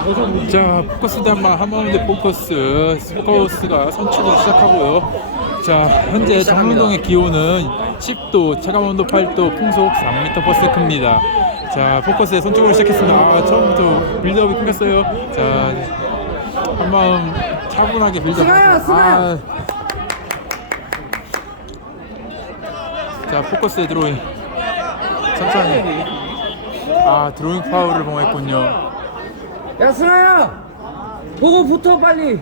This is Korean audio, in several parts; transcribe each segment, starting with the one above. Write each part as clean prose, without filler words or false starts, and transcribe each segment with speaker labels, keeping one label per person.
Speaker 1: 자, 포커스도 한마운드 포커스가 선취를 시작하고요. 자, 현재 장릉동의 기온은 10도, 체감온도 8도, 풍속 3m/s입니다. 자, 포커스의 선축을 시작했습니다. 처음부터 빌드업이 끊겼어요. 자, 한마음 차분하게 빌드업. 자, 포커스의 드로잉. 천천히. 드로잉 파울을 범했군요.
Speaker 2: 야, 승아야! 보고 붙어, 빨리!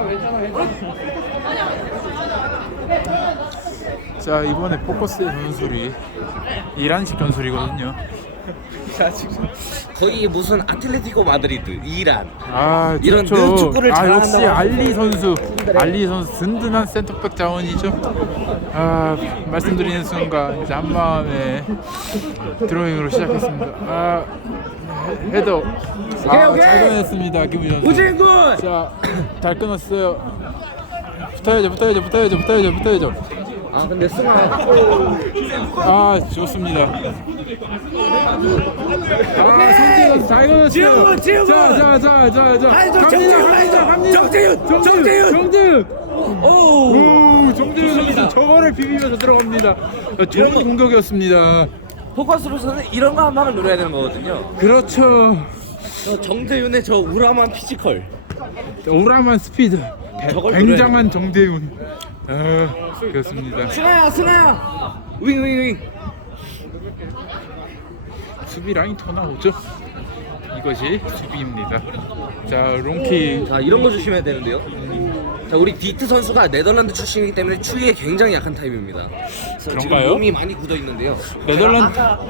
Speaker 1: 자, 이번에 포커스의 전술이 이란식 전술이거든요.
Speaker 2: 거의 무슨 아틀레티코 마드리드, 이란.
Speaker 1: 이런
Speaker 2: 좋죠. 축구를
Speaker 1: 역시
Speaker 2: 잘한다고
Speaker 1: 알리 선수 든든한 센터백 자원이죠. 말씀드리는 순간 이제 한마음에 드로잉으로 시작했습니다. 헤더.
Speaker 2: 오케이.
Speaker 1: 잘 끊었습니다, 김우현 선수.
Speaker 2: 우진군!
Speaker 1: 자, 잘 끊었어요. 붙어야죠.
Speaker 2: 근데 승아.
Speaker 1: 좋습니다. 성재현 잘 걸었어요.
Speaker 2: 지훈!
Speaker 1: 자. 정재윤. 정재윤 선수 저거를 비비면서 들어갑니다. 좋은 공격이었습니다.
Speaker 2: 포커스로서는 이런 거 한 방을 노려야 되는 거거든요.
Speaker 1: 그렇죠.
Speaker 2: 저 정재윤의 저 우람한 피지컬.
Speaker 1: 오라만 스피드.
Speaker 2: 저걸
Speaker 1: 굉장한 정재윤. 그렇습니다.
Speaker 2: 승아야! 윙.
Speaker 1: 수비 라인 더 나오죠. 이것이 수비입니다. 자, 롱킥.
Speaker 2: 자, 이런 거 조심해야 되는데요. 자, 우리 디트 선수가 네덜란드 출신이기 때문에 추위에 굉장히 약한 타입입니다. 그래서 지금
Speaker 1: 그런가요?
Speaker 2: 몸이 많이 굳어 있는데요.
Speaker 1: 네덜란드.
Speaker 2: 아까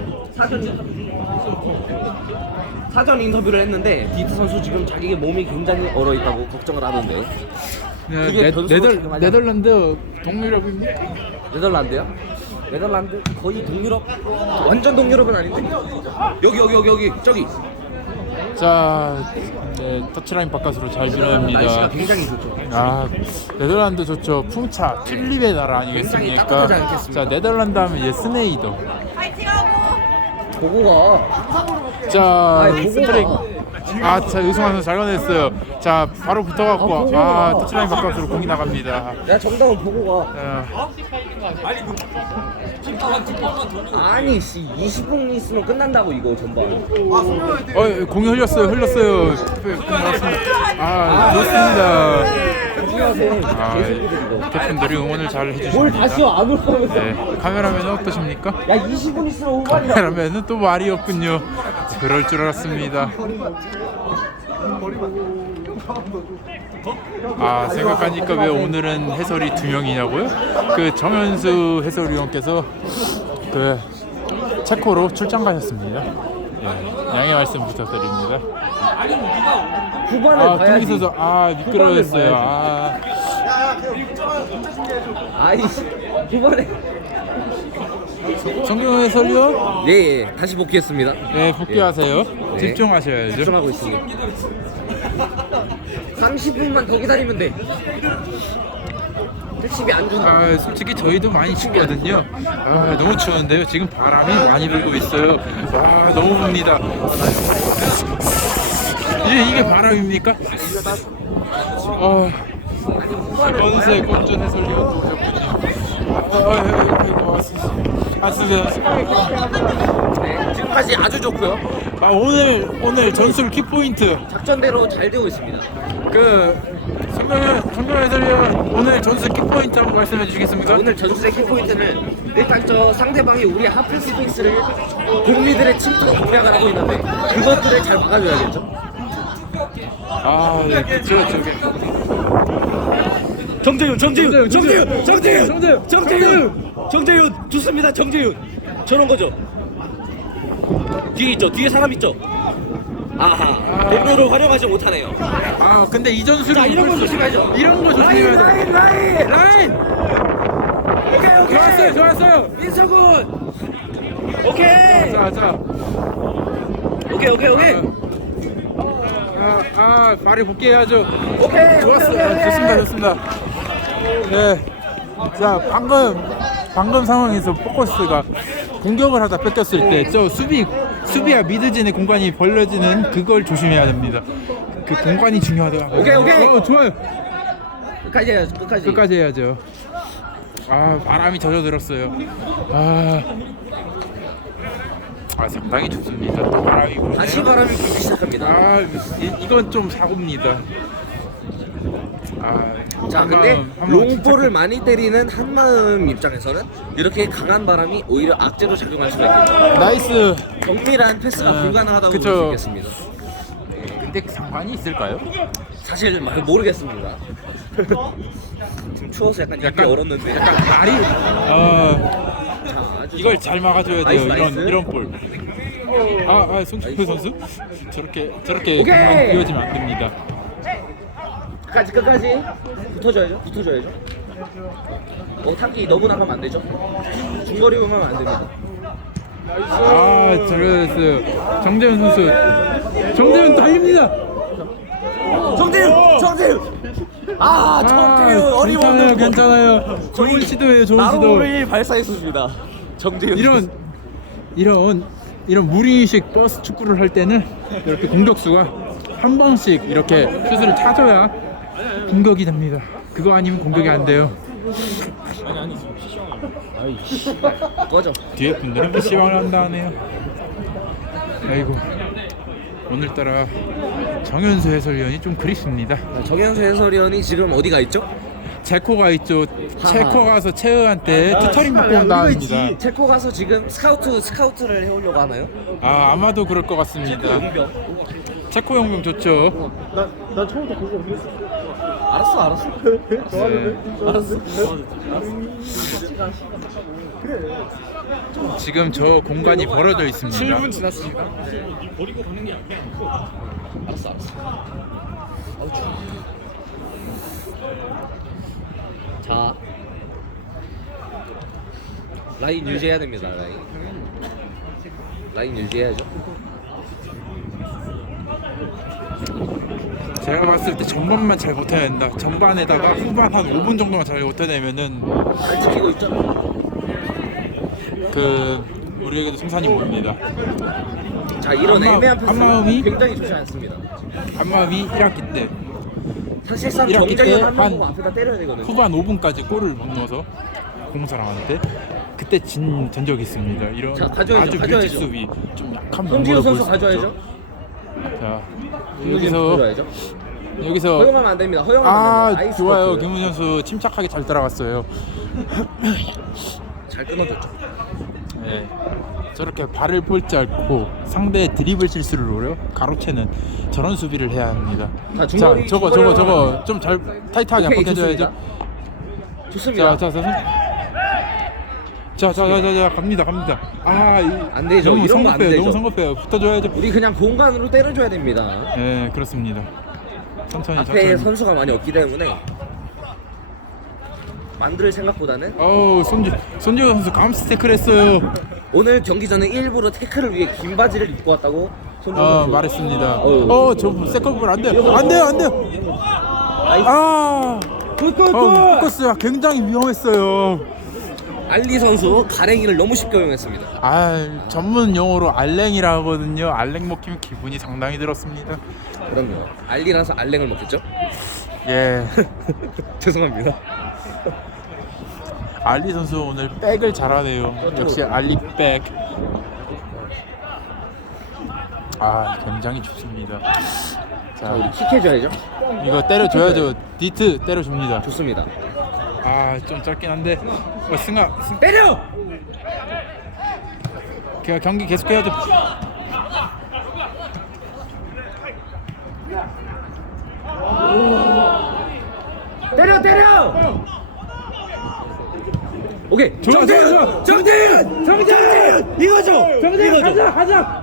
Speaker 2: 사전 인터뷰를 했는데 디트 선수 지금 자기 몸이 굉장히 얼어 있다고 걱정을 하던데. 그게 변수로 작용하지
Speaker 1: 네덜란드 동유럽입니까?
Speaker 2: 네덜란드요? 네덜란드 거의 동유럽, 완전 동유럽은 아닌데. 여기 저기.
Speaker 1: 자, 터치라인 바깥으로 잘
Speaker 2: 날씨가
Speaker 1: 밀어냅니다.
Speaker 2: 굉장히 좋죠.
Speaker 1: 네덜란드 좋죠. 풍차, 튤립의 나라 아니겠습니까?
Speaker 2: 따뜻하지 않겠습니까?
Speaker 1: 자, 네덜란드 하면 스네이더.
Speaker 2: 보고가.
Speaker 1: 자,
Speaker 2: 보고가.
Speaker 1: 스트레이크. 자, 유승환 선수 잘 꺼냈어요. 자, 바로 붙어갖고 터치라인 바깥으로 공이 나갑니다.
Speaker 2: 야, 정답은 보고가. 아니 20분 있으면 끝난다고 이거 전반.
Speaker 1: 공이 흘렸어요. 좋습니다. 대표분들이 응원을 잘 해주십니다.
Speaker 2: 뭘 다시요 안 올라오면서.
Speaker 1: 네, 카메라맨은 어떠십니까?
Speaker 2: 야, 20분 있으면 후반이야.
Speaker 1: 카메라맨은 또 말이 없군요. 그럴 줄 알았습니다. 생각하니까 왜 오늘은 해설이 2명이냐고요? 그 정현수 해설위원께서 그 체코로 출장 가셨습니다. 양해 말씀 부탁드립니다.
Speaker 2: 후반을 봐야지.
Speaker 1: 통기선수 미끄러웠어요.
Speaker 2: 아이씨, 후반에.
Speaker 1: 정경 해설위원?
Speaker 2: 예, 다시 복귀했습니다.
Speaker 1: 네, 복귀하세요.
Speaker 2: 네.
Speaker 1: 집중하셔야죠.
Speaker 2: 집중하고 있습니다. 30분만 더 기다리면 돼. 택시비 안 준다.
Speaker 1: 솔직히 저희도 많이 춥거든요. 너무 추운데요. 지금 바람이 많이 불고 있어요. 너무 붑니다. 이게 바람입니까? 원세 꼼전 해설위원도 오셨군요.
Speaker 2: 네, 지금까지 아주 좋고요.
Speaker 1: 오늘 전술 키포인트.
Speaker 2: 작전대로 잘 되고 있습니다.
Speaker 1: 성경 해설위원 오늘 전술 키포인트 한번 말씀해 주시겠습니까?
Speaker 2: 오늘 전술의 키포인트는 일단 저 상대방이 우리 하프 스페이스를 공미들의 침투 공략을 하고 있는데 그것들을 잘 막아줘야겠죠.
Speaker 1: 네, 그렇죠.
Speaker 2: 정재윤 좋습니다. 정재윤 저런 거죠. 뒤에 있죠. 뒤에 사람 있죠. 동료를 활용하지 못하네요.
Speaker 1: 근데 이 전술은
Speaker 2: 자, 이런 거 조심하죠.
Speaker 1: 이런 거 조심해야 돼. 라인.
Speaker 2: 오케이.
Speaker 1: 좋았어요.
Speaker 2: 민석군. 오케이.
Speaker 1: 자.
Speaker 2: 오케이.
Speaker 1: 발이 복귀해야죠.
Speaker 2: 오케이.
Speaker 1: 좋았어요. 좋습니다. 네. 자, 방금 상황에서 포커스가 공격을 하다 뺏겼을 때 저 수비와 미드진의 공간이 벌려지는 그걸 조심해야 됩니다. 그 공간이 중요하더라고요.
Speaker 2: 오케이.
Speaker 1: 좋아요.
Speaker 2: 끝까지 해야죠. 끝까지.
Speaker 1: 끝까지 해야죠. 아, 바람이 젖어들었어요. 상당히 춥습니다. 또 바람이 부네요.
Speaker 2: 다시 바람이 불기 시작합니다.
Speaker 1: 이건 좀 사고입니다.
Speaker 2: 자, 근데 롱볼을 많이 때리는 한마음 입장에서는 이렇게 강한 바람이 오히려 악재로 작용할 수가 있겠죠.
Speaker 1: 나이스.
Speaker 2: 정밀한 패스가 불가능하다고 볼
Speaker 1: 그쵸.
Speaker 2: 수 있겠습니다.
Speaker 1: 근데 상관이 있을까요?
Speaker 2: 사실 모르겠습니다. 지금 추워서 약간 입이 얼었는데.
Speaker 1: 약간 발이
Speaker 2: 자, 아주
Speaker 1: 이걸 잘 막아줘야 돼요.
Speaker 2: 나이스.
Speaker 1: 이런 볼. 송준표 선수 저렇게
Speaker 2: 오케이.
Speaker 1: 공간 비워지면 안 됩니다.
Speaker 2: 끝까지 붙어줘야죠. 타기 너무 나가면 안 되죠. 중거리 응하면 안 됩니다.
Speaker 1: 잘했어요. 정재훈 선수. 정재훈 달립니다.
Speaker 2: 정재윤 어림없는
Speaker 1: 괜찮아요. 좋은 시도예요. 좋은 시도.
Speaker 2: 나로를 발사했습니다. 정재윤
Speaker 1: 이런 무리식 버스 축구를 할 때는 이렇게 공격수가 한 번씩 이렇게 슛을 타줘야 공격이 됩니다. 그거 아니면 공격이 안 돼요.
Speaker 2: 꺼져.
Speaker 1: 뒤에 분들은 PC방을 한다 하네요. 아이고, 오늘따라 정현수 해설위원이 좀 그립습니다.
Speaker 2: 정현수 해설위원이 지금 어디가 있죠?
Speaker 1: 체코가 있죠. 체코 가서 체어한테 투터링 받고 온다 합니다.
Speaker 2: 체코 가서 지금 스카우트를 해오려고 하나요?
Speaker 1: 아마도 그럴 것 같습니다. 체코 용병 좋죠.
Speaker 3: 난 처음부터 그거 그랬어.
Speaker 2: 알았어.
Speaker 1: 지금 저 공간이 벌어져 있습니다.
Speaker 3: 7분 지났습니다.
Speaker 2: 알았어. 아우, 추워. 자, 라인 유지해야 됩니다. 라인 유지해야죠.
Speaker 1: 제가 봤을 때 전반만 잘 버텨야 된다. 전반에다가 후반 한 5분 정도만 잘 버텨내면은
Speaker 2: 잘 지키고 있죠.
Speaker 1: 우리에게도 승산이 봅니다.
Speaker 2: 자, 이런 애매한 패스
Speaker 1: 한마음이
Speaker 2: 굉장히 좋지 않습니다.
Speaker 1: 한마음이 1학기 때
Speaker 2: 사실상
Speaker 1: 이렇게
Speaker 2: 경쟁을
Speaker 1: 때
Speaker 2: 한명
Speaker 1: 한
Speaker 2: 보고 앞에다 때려야 되거든요.
Speaker 1: 후반 5분까지 골을 못 넣어서 공사랑한테 그때 진 적이 있습니다. 이런
Speaker 2: 자, 가져야죠,
Speaker 1: 아주
Speaker 2: 가져야죠.
Speaker 1: 밀집 수비 좀 약한
Speaker 2: 송지훈
Speaker 1: 면모를
Speaker 2: 선수
Speaker 1: 보일 수
Speaker 2: 가져야죠.
Speaker 1: 있죠. 자,
Speaker 2: 가져야죠.
Speaker 1: 여기서
Speaker 2: 허용하면 안 됩니다. 허용하면 안 됩니다.
Speaker 1: 좋아요.
Speaker 2: 아이스커트.
Speaker 1: 김훈 선수 침착하게 잘 따라갔어요.
Speaker 2: 잘 끊어줬죠.
Speaker 1: 네. 저렇게 발을 뻗지 않고 상대의 드리블 실수를 노려 가로채는 저런 수비를 해야 합니다.
Speaker 2: 자, 중거리,
Speaker 1: 저거
Speaker 2: 중거리
Speaker 1: 좀 잘 타이트하게
Speaker 2: 오케이,
Speaker 1: 버텨줘야죠.
Speaker 2: 좋습니다.
Speaker 1: 자, 갑니다.
Speaker 2: 안 되죠.
Speaker 1: 너무
Speaker 2: 이런 거안
Speaker 1: 성급해요.
Speaker 2: 되죠.
Speaker 1: 너무 성급해요. 붙어줘야죠.
Speaker 2: 우리 그냥 공간으로 때려줘야 됩니다.
Speaker 1: 네, 그렇습니다. 천천히.
Speaker 2: 앞에 선수가 많이 없기 때문에 만들 생각보다는
Speaker 1: 손지호 선수 감스 태클 했어요.
Speaker 2: 오늘 경기 전에 일부러 태클을 위해 긴 바지를 입고 왔다고 손정우 선수
Speaker 1: 말했습니다.
Speaker 2: 어우.
Speaker 1: 저 세컨볼 안 돼요. 안 돼요. 포커스가 굉장히 위험했어요.
Speaker 2: 알리 선수 가랭이를 너무 쉽게 이용했습니다.
Speaker 1: 전문 용어로 알랭이라 하거든요. 알랭 먹히면 기분이 상당히 들었습니다.
Speaker 2: 그럼요. 알리라서 알랭을 먹겠죠?
Speaker 1: 예.
Speaker 2: 죄송합니다.
Speaker 1: 알리 선수 오늘 백을 잘하네요. 역시 알리 백. 굉장히 춥습니다.
Speaker 2: 자, 우리 킥해줘야죠.
Speaker 1: 이거 때려줘야죠. 디트 때려줍니다.
Speaker 2: 좋습니다.
Speaker 1: 좀 짧긴 한데 승아
Speaker 2: 때려!
Speaker 1: 경기 계속해야죠.
Speaker 2: 때려! 오케이.
Speaker 1: 좋아.
Speaker 2: 정재윤! 이거죠. 가자.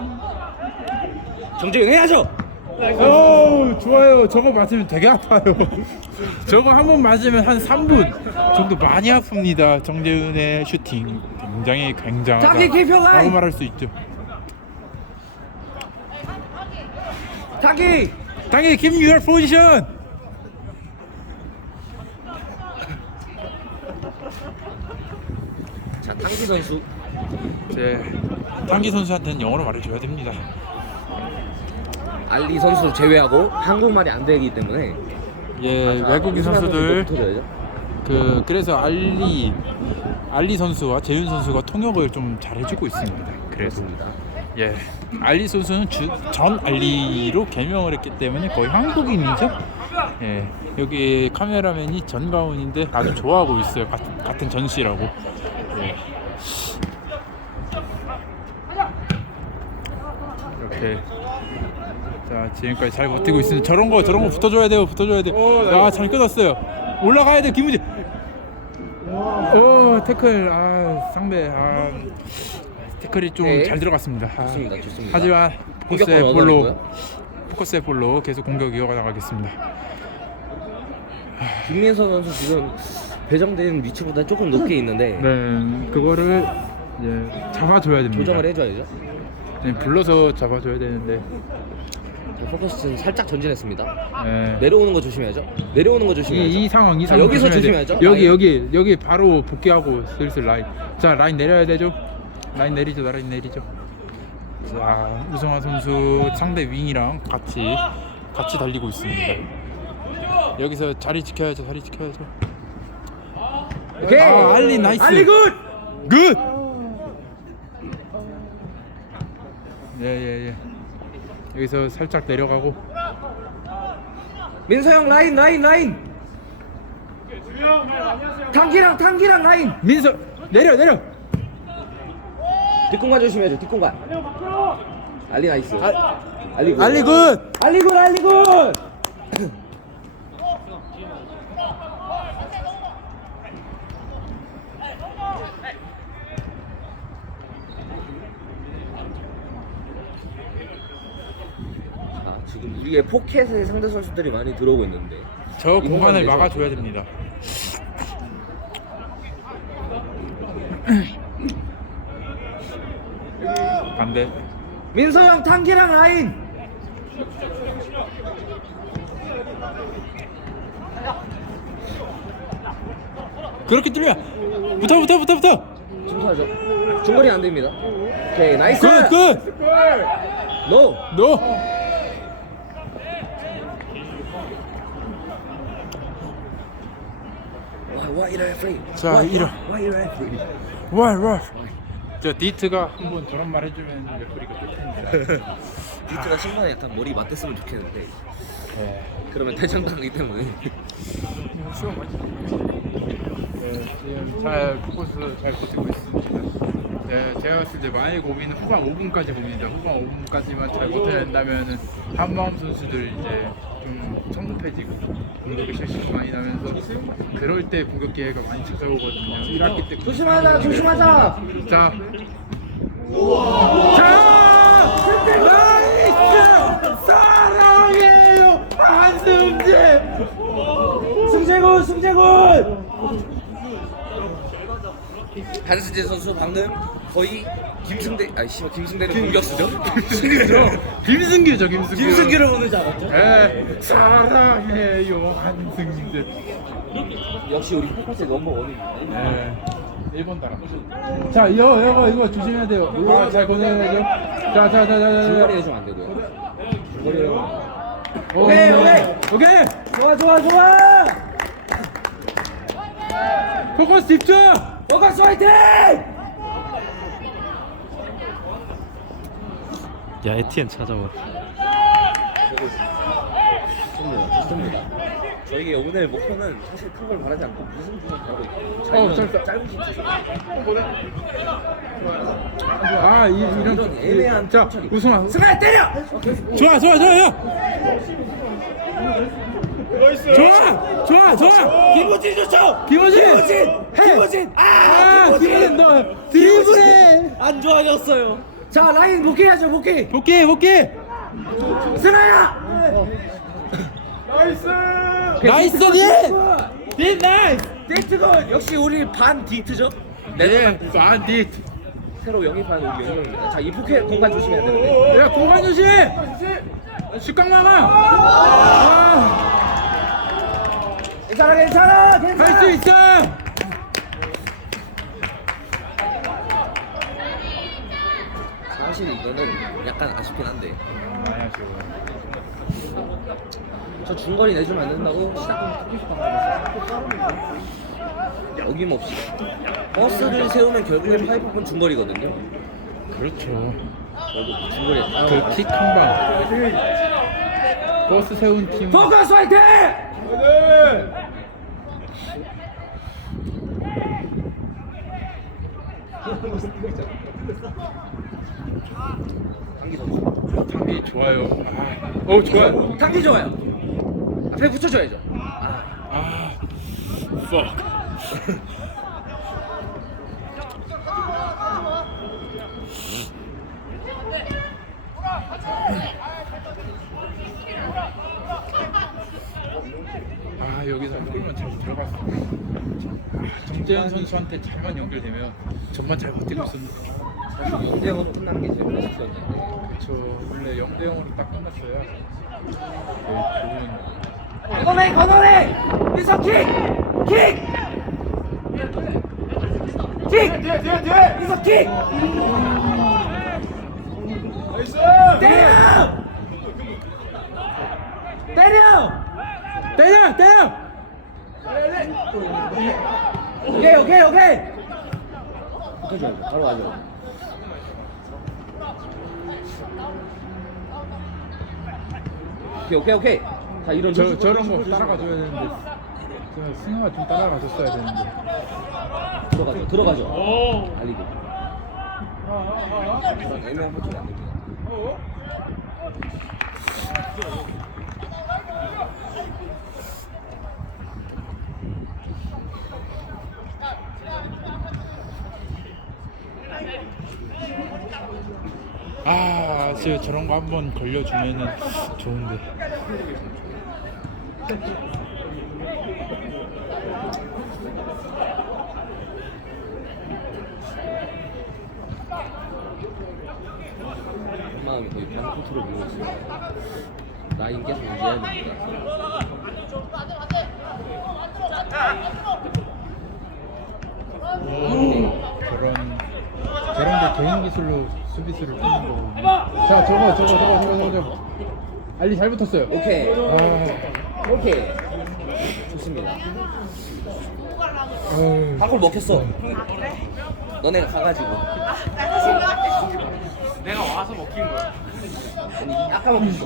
Speaker 2: 정재윤 해야죠.
Speaker 1: 좋아요. 저거 맞으면 되게 아파요. 저거 한 번 맞으면 한 3분 정도 많이 아픕니다. 정재훈의 슈팅 굉장히 굉장하다
Speaker 2: 자기 개표가!
Speaker 1: 라고 말할 수 있죠.
Speaker 2: 타기
Speaker 1: give me your position.
Speaker 2: 자, 탕기 선수.
Speaker 1: 탕기 선수한테는 영어로 말해줘야 됩니다.
Speaker 2: 알리 선수 제외하고 한국말이 안 되기 때문에
Speaker 1: 예, 외국인
Speaker 2: 우승한
Speaker 1: 선수들
Speaker 2: 붙어줘야죠.
Speaker 1: 그래서 알리 선수와 재윤 선수가 통역을 좀 잘해주고 있습니다. 그래서
Speaker 2: 그렇습니다.
Speaker 1: 예, 알리 선수는 전 알리로 개명을 했기 때문에 거의 한국인이죠. 예, 여기 카메라맨이 전가훈인데 아주 좋아하고 있어요. 같은 전씨라고. 예. 이렇게 자 지금까지 잘 버티고 있습니다. 저런 거 붙어줘야 돼요. 잘 끊었어요. 올라가야 돼 김우진. 태클 상대 태클이 좀
Speaker 2: 네.
Speaker 1: 잘 들어갔습니다.
Speaker 2: 좋습니다.
Speaker 1: 하지만
Speaker 2: 공격권
Speaker 1: 포커스의 볼로 계속 공격 이어가 나가겠습니다.
Speaker 2: 김민서 선수 지금 배정된 위치보다 조금 높게 있는데
Speaker 1: 네, 그거를 이제 잡아줘야 됩니다.
Speaker 2: 조정을 해줘야죠.
Speaker 1: 네, 불러서 잡아줘야 되는데.
Speaker 2: 자, 포커스는 살짝 전진했습니다.
Speaker 1: 네.
Speaker 2: 내려오는 거 조심해야죠.
Speaker 1: 이 상황
Speaker 2: 여기서
Speaker 1: 조심해야 돼요.
Speaker 2: 조심해야죠.
Speaker 1: 여기 바로 복귀하고 슬슬 라인 내려야 되죠. 라인 내리죠. 자 우성환 선수 상대 윙이랑 같이 달리고 있습니다. 여기서 자리 지켜야죠.
Speaker 2: 오케이.
Speaker 1: 알리 나이스.
Speaker 2: 알리 굿.
Speaker 1: 예. 여기서 살짝 내려가고.
Speaker 2: 민서 형 라인. 탕기랑 라인.
Speaker 1: 민서 내려.
Speaker 2: 뒷공간 조심해야죠. 뒷공간. 알리 나이스. 알리 굿.
Speaker 1: 알리 굿.
Speaker 2: 알리 굿. 지금 우리의 포켓에 상대 선수들이 많이 들어오고 있는데
Speaker 1: 저
Speaker 2: 이
Speaker 1: 공간을
Speaker 2: 공간에서
Speaker 1: 막아줘야 됩니다. 반대.
Speaker 2: 민서 형 탕기랑 라인.
Speaker 1: 그렇게 뚫면 붙어.
Speaker 2: 침투하죠. 중거리 안 됩니다. 오케이 나이스.
Speaker 1: 굿.
Speaker 2: 노. 와 이럴 프리.
Speaker 1: 자, 이런.
Speaker 2: 와 이럴 프리.
Speaker 1: 와. 저 디트가 한번 저런 말 해주면 레프리가 뜰 텐데.
Speaker 2: 디트가 신발에 약간 머리 맞댔으면 좋겠는데
Speaker 1: 네.
Speaker 2: 그러면 퇴장당하기 때문에.
Speaker 1: 지금 잘 포커스 잘 버티고 있습니다. 네, 제가 봤을 때 만약에 고민은 후반 5분까지 고민이다. 후반 5분까지만 잘 버텨낸다면은 한마음 선수들 이제 좀 성급해지고 공격에 실수가 많이 나면서 그럴 때 공격 기회가 많이 찾아오거든요. 1학기 때
Speaker 2: 조심하자.
Speaker 1: 자, 나이스! 사랑해요 한승재!
Speaker 2: 승재군. 한승재 선수 방금 거의 김승대는 공격수죠?
Speaker 1: 김승규죠.
Speaker 2: 김승규를 보는 줄 알았죠?
Speaker 1: 네, 사랑해요 한승재.
Speaker 2: 역시 우리 포커스의 넘버원입니다.
Speaker 1: 네, 1번 따라. 자, 이거 조심해야 돼요. 잘 보내야죠. 자.
Speaker 2: 중거리 해주면 안 되고요. 중거리
Speaker 1: 오케이.
Speaker 2: 좋아.
Speaker 1: 포커스 집중.
Speaker 2: 포커스 화이팅!
Speaker 3: 야 에티엔 찾아와.
Speaker 2: 좋습니다. 저희가 오늘 목표는 사실 큰 걸 바라지 않고 무슨 중을 바라고 있고 짧은 슛 이런 애매한
Speaker 1: 자,
Speaker 2: 천천히.
Speaker 1: 우승아.
Speaker 2: 승아 때려!
Speaker 1: 좋아.
Speaker 2: 김우진 좋죠?
Speaker 1: 김우진 너 드리블해.
Speaker 2: 안 좋아졌어요. 자 라인 복귀해야죠. 복귀.
Speaker 1: 복귀.
Speaker 2: 승아야.
Speaker 1: 나이스 딘 나이스.
Speaker 2: 디트건 역시 우리 반 디트죠?
Speaker 1: 네, 반디.
Speaker 2: 새로 영입한 우리 영웅입니다. 자, 이 포켓 공간 조심해야 되는데.
Speaker 1: 야, 공간 조심. 식강 막아.
Speaker 2: 괜찮아.
Speaker 1: 할 수 있어.
Speaker 2: 사실 이거는 약간 아쉽긴 한데. 저 중거리 내주면 안 된다고 시작부터 계속 방황했어요. 어김없이 버스를 세우면 결국엔 파이프건 중거리거든요.
Speaker 1: 그렇죠.
Speaker 2: 저도 중거리에
Speaker 1: 그 킥 한 방. 버스 세운 팀.
Speaker 2: 포커스 화이팅! 당기 선수.
Speaker 1: 당기 좋아요. 좋아요.
Speaker 2: 당기 좋아요. 앞에 붙여줘야죠.
Speaker 1: fuck. 여기서 골만 잘 들어갔어. 정재현 선수한테 잘만 연결되면 전반 잘 버티고 있었는데.
Speaker 2: 사실 0대0으로 끝난 게 제일 베스트였는데.
Speaker 1: 그렇죠. 원래 0대 0으로 딱 끝났어요.
Speaker 2: 건너네! 미서 킥! 킥! 뒤에! 미서 킥! 나이스! 때려! 오케이! 붙어줘요. 바로 가죠. 오케이. 자, 이런
Speaker 1: 저런 거 따라가줘야 되는데 승아가 좀 따라가줬어야 되는데.
Speaker 2: 들어가죠. 달리기. 이런 애매한 포칭이 안 됩니다.
Speaker 1: 진짜 저런 거 한번 걸려주면은 좋은데.
Speaker 2: 마음이 거의 반코트로 밀고 있어요. 라인 계속 유지해야 됩니다.
Speaker 1: 저런 게 개인 기술로 수비수를 푸는 거거든요. 자, 저거. 알리 잘 붙었어요.
Speaker 2: 오케이. 좋습니다. 밥을 먹혔어. 너네가 가가지고.
Speaker 4: 내가 와서 먹힌 거야.
Speaker 2: 아니, 아까 먹혔어.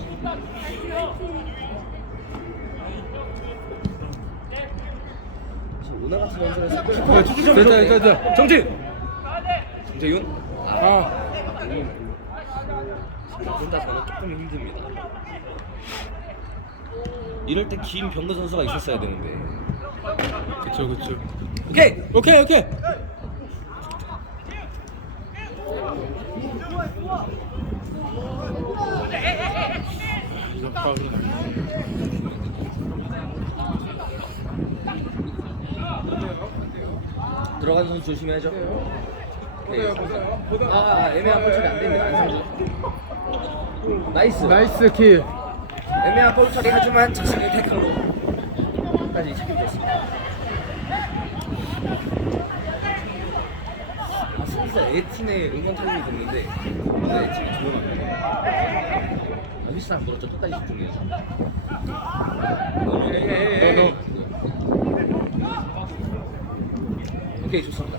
Speaker 2: 오늘 같은 연설에서
Speaker 1: 자.
Speaker 2: 정재윤? 혼자 저는 조금 힘듭니다. 이럴 때 김병근 선수가 있었어야 되는데.
Speaker 1: 그쵸.
Speaker 2: 오케이.
Speaker 1: 이런 파울이
Speaker 2: 들어가는 선수 조심해야죠. 오케이. 애매한 볼 처리 안 됩니다. 안상주.
Speaker 1: 나이스 킬.
Speaker 2: 애매한 볼 처리 하지만 자신의 태클로 까지 책임졌습니다. 진짜 A팀의 응원 타격이 됐는데 지금 조용합니다. 휘스 안 불었죠? 끝까지 집중해야죠. 오케이, 좋습니다.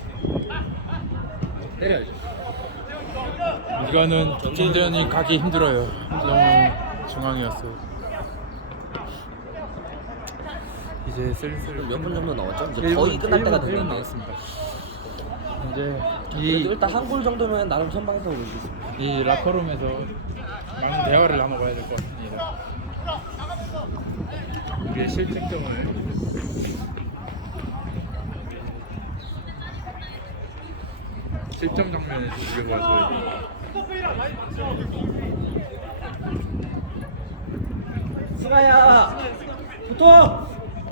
Speaker 2: 때려야죠.
Speaker 1: 이거는 정재현이 가기 힘들어요. 너무 중앙이었어요. 이제 슬슬
Speaker 2: 몇 분 정도 나왔죠? 이제 거의 끝날 때가 됐는데.
Speaker 1: 나왔습니다. 이제
Speaker 2: 그래도 일단 한 골 정도면 나름 선방했다고 볼 수 있습니다.
Speaker 1: 이 라커룸에서 많은 대화를 나눠봐야 될 것 같습니다. 우리의 실책점을 실점 장면에서 우려봐줘야 돼.
Speaker 2: 승아야, 붙어!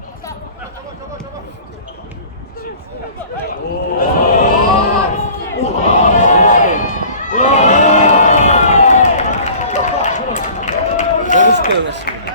Speaker 2: 너무 쉽게 올렸습니다.